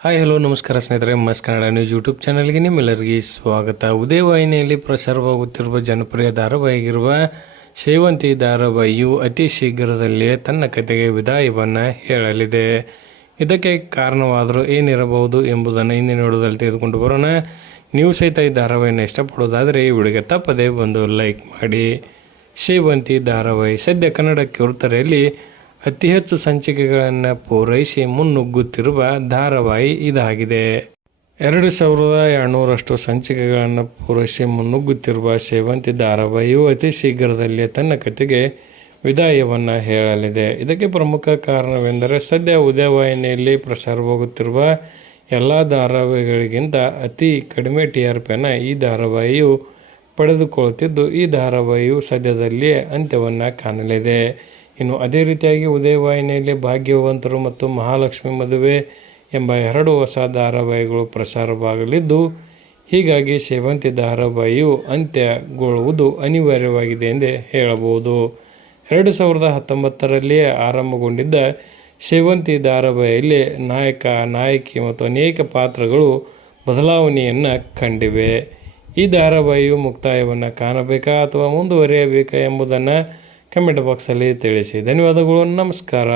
Hi hello ನಮಸ್ಕಾರ ಸ್ನೇಹಿತರೆ, ಮಸ್ ಕನ್ನಡ ನ್ಯೂಸ್ ಯೂಟ್ಯೂಬ್ ಚಾನಲ್ಗೆ ನಿಮ್ಮೆಲ್ಲರಿಗೆ ಸ್ವಾಗತ. ಉದಯ ವಾಹಿನಿಯಲ್ಲಿ ಪ್ರಸಾರವಾಗುತ್ತಿರುವ ಜನಪ್ರಿಯ ಧಾರಾವಾಹಿಗಿರುವ ಸೇವಂತಿ ಧಾರಾವಾಹಿಯು ಅತಿ ಶೀಘ್ರದಲ್ಲಿಯೇ ತನ್ನ ಕಥೆಗೆ ವಿದಾಯವನ್ನು ಹೇಳಲಿದೆ. ಇದಕ್ಕೆ ಕಾರಣವಾದರೂ ಏನಿರಬಹುದು ಎಂಬುದನ್ನು ಇಂದಿನ ವಿಡಿಯೋದಲ್ಲಿ ತೆಗೆದುಕೊಂಡು ಬರೋಣ. ನೀವು ಸಹಿತ ಈ ಧಾರಾವಾಹಿಯನ್ನು ಇಷ್ಟಪಡೋದಾದರೆ ಈ ವಿಡಿಯೋಗೆ ತಪ್ಪದೆ ಒಂದು ಲೈಕ್ ಮಾಡಿ. ಸೇವಂತಿ ಧಾರಾವಾಹಿ ಸದ್ಯ ಕನ್ನಡ ಕಿರುತೆರೆಯಲ್ಲಿ ಅತಿ ಹೆಚ್ಚು ಸಂಚಿಕೆಗಳನ್ನು ಪೂರೈಸಿ ಮುನ್ನುಗ್ಗುತ್ತಿರುವ ಧಾರಾವಾಹಿ ಇದಾಗಿದೆ. 2200ರಷ್ಟು ಸಂಚಿಕೆಗಳನ್ನು ಪೂರೈಸಿ ಮುನ್ನುಗ್ಗುತ್ತಿರುವ ಸೇವಂತಿ ಧಾರಾವಾಹಿಯು ಅತಿ ಶೀಘ್ರದಲ್ಲೇ ತನ್ನ ಕಥೆಗೆ ವಿದಾಯವನ್ನು ಹೇಳಲಿದೆ. ಇದಕ್ಕೆ ಪ್ರಮುಖ ಕಾರಣವೆಂದರೆ ಸದ್ಯ ಉದಯವಾಹಿನಿಯಲ್ಲಿ ಪ್ರಸಾರವಾಗುತ್ತಿರುವ ಎಲ್ಲ ಧಾರಾವಾಹಿಗಳಿಗಿಂತ ಅತಿ ಕಡಿಮೆ TRPಯನ್ನು ಈ ಧಾರಾವಾಹಿಯು ಪಡೆದುಕೊಳ್ಳುತ್ತಿದ್ದು, ಈ ಧಾರಾವಾಹಿಯು ಸದ್ಯದಲ್ಲಿಯೇ ಅಂತ್ಯವನ್ನು ಕಾಣಲಿದೆ. ಇನ್ನು ಅದೇ ರೀತಿಯಾಗಿ ಉದಯವಾಹಿನಿಯಲ್ಲಿ ಭಾಗ್ಯವಂತರು ಮತ್ತು ಮಹಾಲಕ್ಷ್ಮಿ ಮದುವೆ ಎಂಬ 2 ಹೊಸ ಧಾರಾವಾಹಿಗಳು ಪ್ರಸಾರವಾಗಲಿದ್ದು, ಹೀಗಾಗಿ ಸೇವಂತಿ ಧಾರಾವಾಹಿಯು ಅಂತ್ಯಗೊಳ್ಳುವುದು ಅನಿವಾರ್ಯವಾಗಿದೆ ಎಂದೇ ಹೇಳಬಹುದು. 2019ರಲ್ಲಿ ಆರಂಭಗೊಂಡಿದ್ದ ಸೇವಂತಿ ಧಾರಾವಾಹಿಯಲ್ಲಿ ನಾಯಕ, ನಾಯಕಿ ಮತ್ತು ಅನೇಕ ಪಾತ್ರಗಳು ಬದಲಾವಣೆಯನ್ನು ಕಂಡಿವೆ. ಈ ಧಾರಾವಾಹಿಯು ಮುಕ್ತಾಯವನ್ನು ಕಾಣಬೇಕಾ ಅಥವಾ ಮುಂದುವರಿಯಬೇಕಾ ಎಂಬುದನ್ನು ಕಮೆಂಟ್ ಬಾಕ್ಸಲ್ಲಿ ತಿಳಿಸಿ. ಧನ್ಯವಾದಗಳು. ನಮಸ್ಕಾರ.